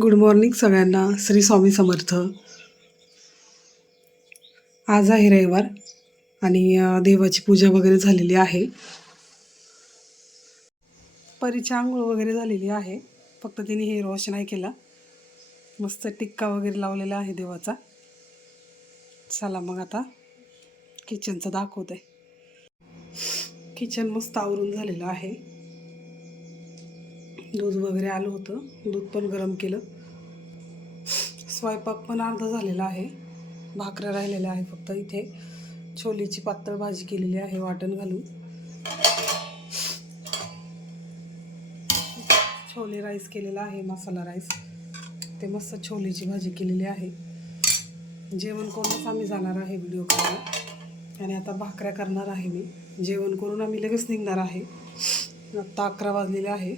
Good morning सगळ्यांना. श्री स्वामी समर्थ. आज आहे रविवार आणि देवाची पूजा वगैरे झालेली आहे. परीची आंघोळ वगैरे झालेली आहे. फक्त तिने हेअर वॉश नाही केला. मस्त टिक्का वगैरे लावलेला आहे देवाचा. चला मग आता किचनचं दाखवते. किचन मस्त आवरून झालेलं आहे. दूध वगैरे आलं होतं, दूध पण गरम केलं. स्वयंपाक पण अर्धा झालेला आहे. भाकऱ्या राहिलेल्या आहे. फक्त इथे छोलेची पातळ भाजी केलेली आहे वाटण घालून. छोले राईस केलेला आहे, मसाला राईस. ते मस्त छोलेची भाजी केलेली आहे. जेवण करूनच आम्ही जाणार आहे व्हिडिओ करायला. आणि आता भाकऱ्या करणार आहे मी. जेवण करून आम्ही लगेच निघणार आहे. आत्ता 11 वाजलेले आहे.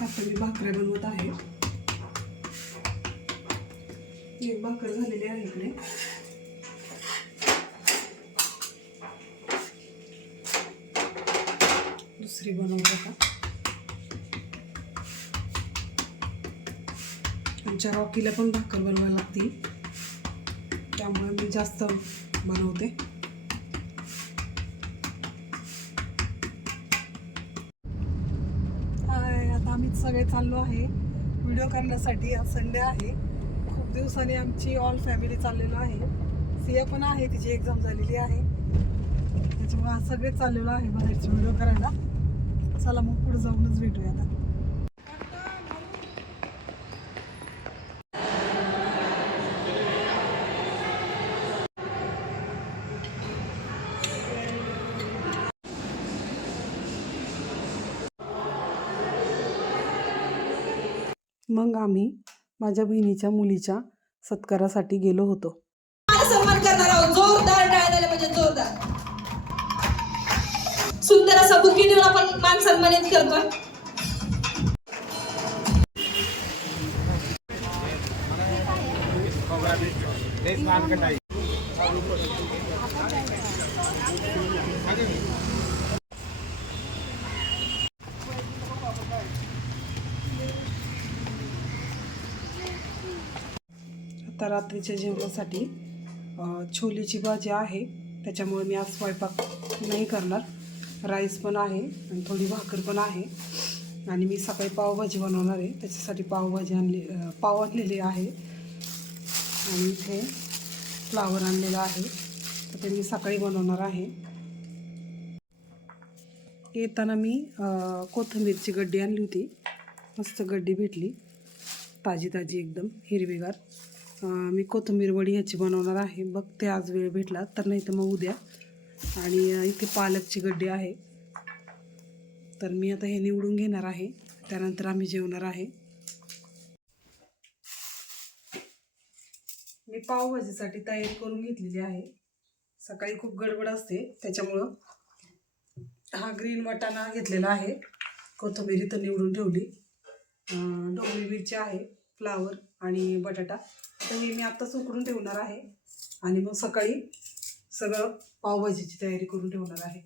आता मी भाकऱ्या बनवत आहे. एक भाकर झालेली आहे इकडे. दुसरी बनवते आता. आमच्या रॉकीला पण भाकर बनवायला लागते, त्यामुळे मी जास्त बनवते. आता आम्ही सगळे चाललो आहे व्हिडिओ करण्यासाठी. आज संडे आहे. खूप दिवसांनी आमची ऑल फॅमिली चाललेलो आहे. सिया पण आहे, तिची एक्झाम झालेली आहे, त्याच्यामुळे आज सगळे चाललेलो आहे बाहेरचे व्हिडिओ करायला. चला मग पुढे जाऊनच भेटूया आता. मग आम्ही माझ्या बहिणीच्या मुलीच्या सत्कारासाठी गेलो होतो. सन्मान करणार आहोत. जोरदार टाळ्या झाल्या पाहिजे, जोरदार. सुंदर असा बुके देऊन आपण मान सन्मानित करतोय. आता रात्रीच्या जेवणासाठी छोलेची भाजी आहे, त्याच्यामुळे मी आज स्वयंपाक नाही करणार. राईस पण आहे आणि थोडी भाकर पण आहे. आणि मी सकाळी पावभाजी बनवणार आहे, त्याच्यासाठी पाव आणलेले आहे. आणि इथे फ्लावर आणलेला आहे, तर ते मी सकाळी बनवणार आहे. येताना मी कोथिंबीरची गड्डी आणली होती. मस्त गड्डी भेटली, ताजी ताजी एकदम हिरवीगार. मी कोथिंबीर वडी ह्याची बनवणार आहे. बघते आज वेळ भेटला तर, नाही तर मग उद्या. आणि इथे पालकची गड्डी आहे, तर मी आता हे निवडून घेणार आहे. त्यानंतर आम्ही जेवणार आहे. मी पावभाजीसाठी तयारी करून घेतलेली आहे. सकाळी खूप गडबड असते, त्याच्यामुळं हा ग्रीन वाटाणा घेतलेला आहे. कोथिंबीर इथं निवडून ठेवली. ढोबळी मिरची आहे, फ्लावर आणि बटाटा. तर हे मी आत्ताच उकडून ठेवणार आहे आणि मग सकाळी सगळं पावभाजीची तयारी करून ठेवणार आहे.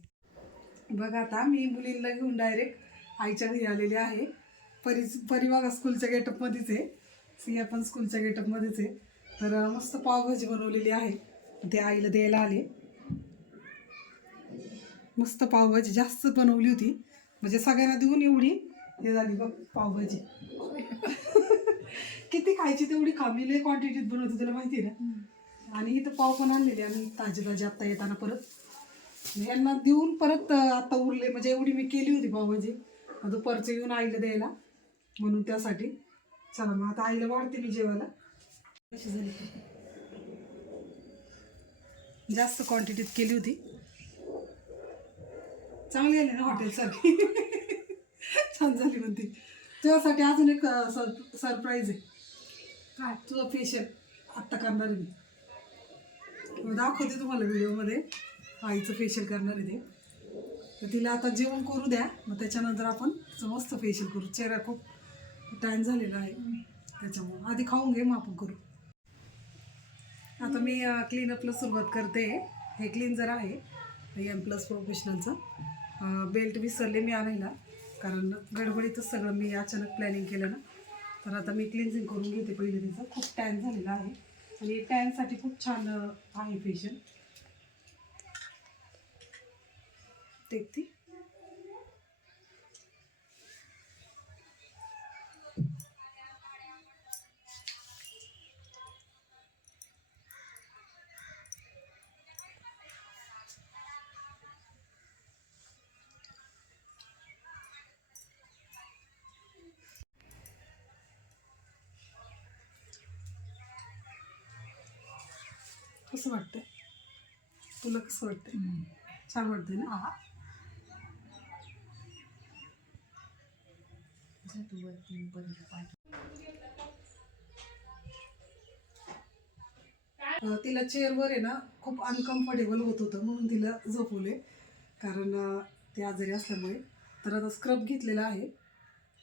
बघा आता मी मुलींना घेऊन डायरेक्ट आईच्या घरी आलेले आहे. परिवार स्कूलच्या गेटअपमध्येच आहे. सिया पण स्कूलच्या गेटअपमध्येच आहे. तर मस्त पावभाजी बनवलेली आहे, ते आईला द्यायला आले. मस्त पावभाजी जास्त बनवली होती, म्हणजे सगळ्यांना देऊन एवढी हे झाली बघ पावभाजी. किती खायची तेवढी खा. मी लय क्वांटिटीत बनवते, तुला माहिती आहे ना. आणि इथं पाव पण आणलेले आम्ही ताजे ताजे आत्ता येताना. परत यांना देऊन परत आता उरले, म्हणजे एवढी मी केली होती पावभाजी. दुपारचं येऊन आईला द्यायला म्हणून, त्यासाठी. चला मग आता आईला वाढते मी जेवायला. कशी झाली, जास्त क्वांटिटीत केली होती. चांगली आली ना हॉटेलसारखी. छान झाली म्हणते. तुझ्यासाठी अजून एक सरप्राईज आहे. काय? तुझं फेशियल आत्ता करणार आहे मी, दाखवते तुम्हाला व्हिडिओमध्ये. आईचं फेशियल करणार आहे ते. तर तिला आता जेवण करू द्या, मग त्याच्यानंतर आपण मस्त फेशियल करू. चेहरा खूप टाईम झालेला आहे, त्याच्यामुळं आधी खाऊन घे, मग आपण करू. आता मी क्लीनअपला सुरुवात करते. हे क्लीन्झर आहे M+ प्रोफेशनलचं. बेल्ट विसरले मी आणायला, कारण गडबडीतच सगळं मी अचानक प्लॅनिंग केलं ना. तर आता मी क्लिन्झिंग करून घेते पहिले. तिचं खूप टॅन झालेलं आहे आणि टॅनसाठी खूप छान आहे फेशियल. ती कसं वाटतंय तुला? कसं वाटतंय? छान वाटतंय ना? तिला चेअरवर आहे ना खूप अनकम्फर्टेबल होत होतं, म्हणून तिला झोपवले, कारण ती आजारी असल्यामुळे. तर आता स्क्रब घेतलेला आहे.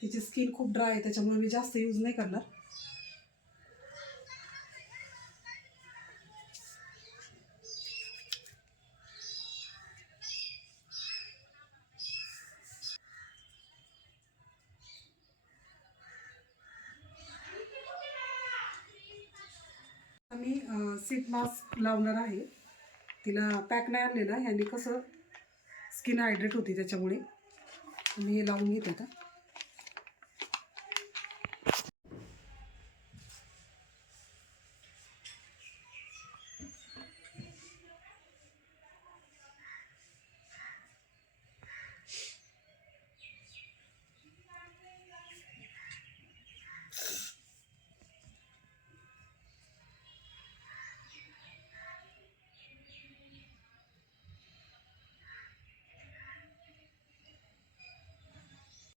तिची स्किन खूप ड्राय आहे, त्याच्यामुळे मी जास्त यूज नाही करणार. मी सीट मास्क लावणार आहे. तिला पॅक नाही आणलेला, ह्यांनी कसं स्किन हायड्रेट होती, त्याच्यामुळे मी हे लावून घेते आता.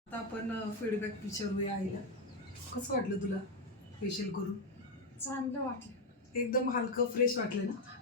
आता आपण फीडबॅक विचारूया आईला. कसं वाटलं तुला फेशियल करून? चांगलं वाटलं. एकदम हलकं फ्रेश वाटलं ना?